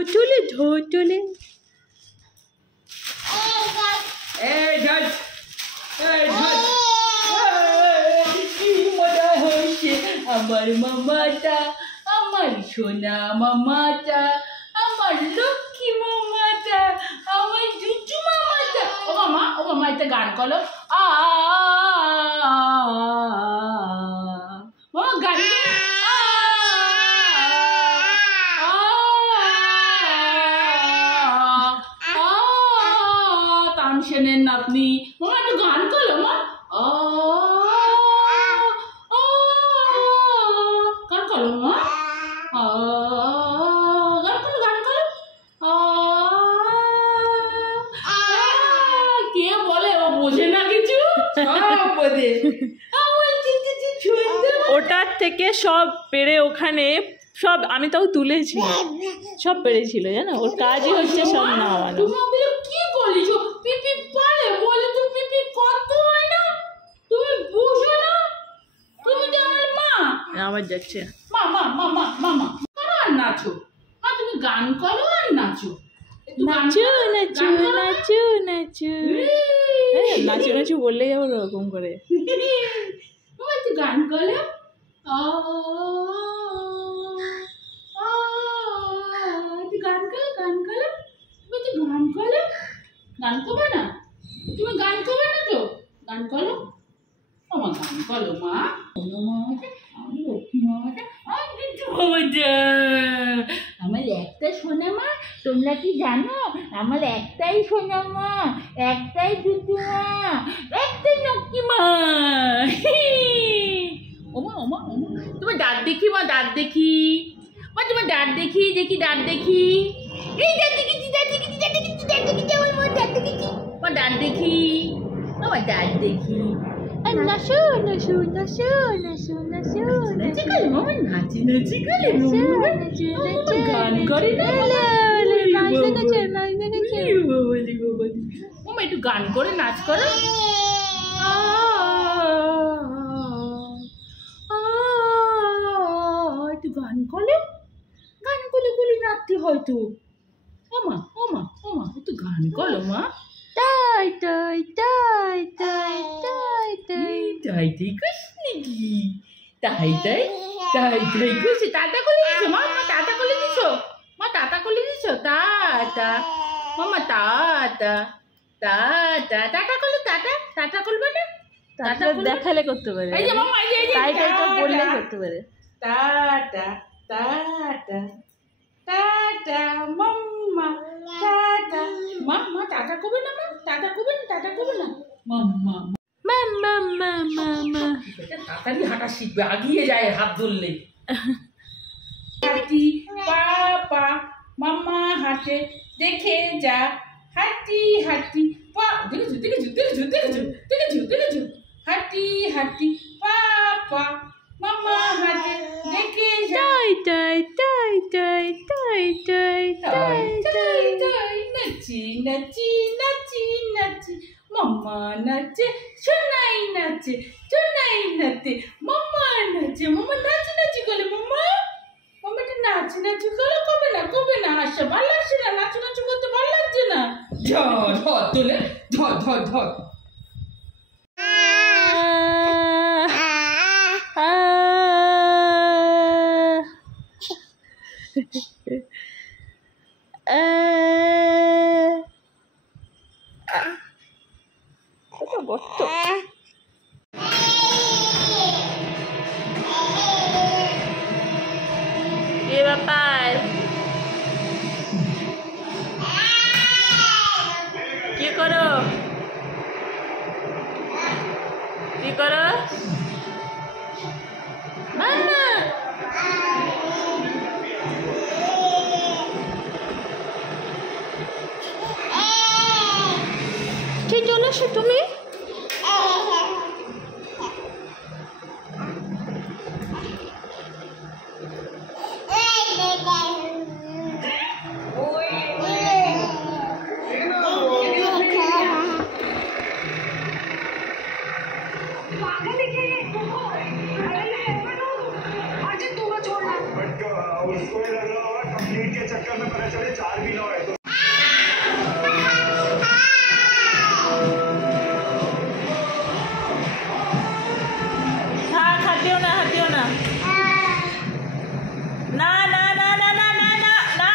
ধোটলে ধোটলে আমার মামাটা, আমার সোনা মামাটা, আমার লক্ষ্মী মামাটা, আমার জুচু মামাটা। ও মামা একটা গান করো। মামা গান তানসেনের নাতনি, মামা একটু গান করো মা। গান করো মা, গান করো। কে বলে, ও বোঝে না কিছু। ওটার থেকে সব পেরে ওখানে সব আমি তাও তুলেছি, সব পেরেছিল জানো। ওর কাজই হচ্ছে সব নামানো। কি বলিস পিপি পারে বলে, তো পিপি কত হয় না, তুমি বুঝো না, তুমি তো আমার মা। আবার যাচ্ছে মামা মামা মামা আর নাচো মা, তুমি গান করো আর নাচো, নাচো নাচো নাচো নাচো নাচো নাচো বললেই আবার ওরকম করে একটু গান করো। গান করো, গান করো, তুমি একটু গান করো। গান করবে না, তুমি গান করবে না তো, গান করো। আমার গান করো মা। আমার একটা সোনা মা, তোমরা কি জানো আমার একটাই সোনা মা, একটাই দুধু মা, একটাই লক্ষ্মী মা। ওমা ওমা ওমা, তোমার দাঁত দেখি মা, দাঁত দেখি মা, তোমার দাঁত দেখি, দেখি দাঁত দেখি, এই দাঁত দেখেছি, দাঁত দেখেছি, দাঁত দেখেছি, দাঁত দেখেছি, আমার মা দাঁত দেখেছি, আমার দাঁত দেখি, আমার দাঁত দেখি। নাচো নাচো নাচো নাচো নাচো নাচি গেলে মামা, নাচি নাচি গেলে গান করে না, মামা একটু গান করে নাচ করো। একটু গান করলে, গান করলে গুলি নাচতে হয়তো। ওমা ওমা ওমা একটু গান করো মা। তাই তাই তাই তাই তাই তাই তাই তাই কইস নাকি, তাই তাই তাই তাই কইস। টাটা করে দিছো মা, টাটা করে দিছো মা, টাটা করে দিছো। টাটা মামা, টাটা টাটা টাটা করলে, টাটা টাটা করবে না, টাটা দেখালে করতে পারে। এই যে মামা, এই যে তাই তাই তো বললে করতে পারে। টাটা টাটা টাটা মাম্মা, টাটা মা, মা টাটা করবে না মা, টাটা করবে না, টাটা করবে না মাম্মা। মাম্মা মাম্মা মা, তাড়াতাড়ি হাঁটা শিখবে, আগিয়ে যায় হাত ধরলে। হাঁটি পা মাম্মা হাঁটে, দেখে যা, হাঁটি হাঁটি পা, দেখেছো দেখেছো দেখেছো দেখেছো দেখেছো দেখেছো, হাঁটি হাঁটি পা মাম্মা হাঁটে, দেখে যা, তাই তাই তাই তাই তাই তাই তাই তাই, নাচি নাচি নাচি নাচি মাম্মা নাচে, সোনাই নাচে, সোনাই নাচে, মাম্মা নাচে, মাম্মা নাচি নাচি করে, মাম্মা মাম্মা একটু নাচি নাচি করে। কবে না কবে না, আসা ভালো লাগছে না, নাচু নাচু করতে ভালো লাগছে না। ধর ধর তোলে, ধর ধর ধর। গর্ত কি ব্যাপার, কি করো, কি করো মামা? ঠিক চলে আসো তুমি। उसको लग रहा होगा कंप्लीट के चक्कर में परेशान हाँ खातियो ना ना ना ना ना ना ना ना ना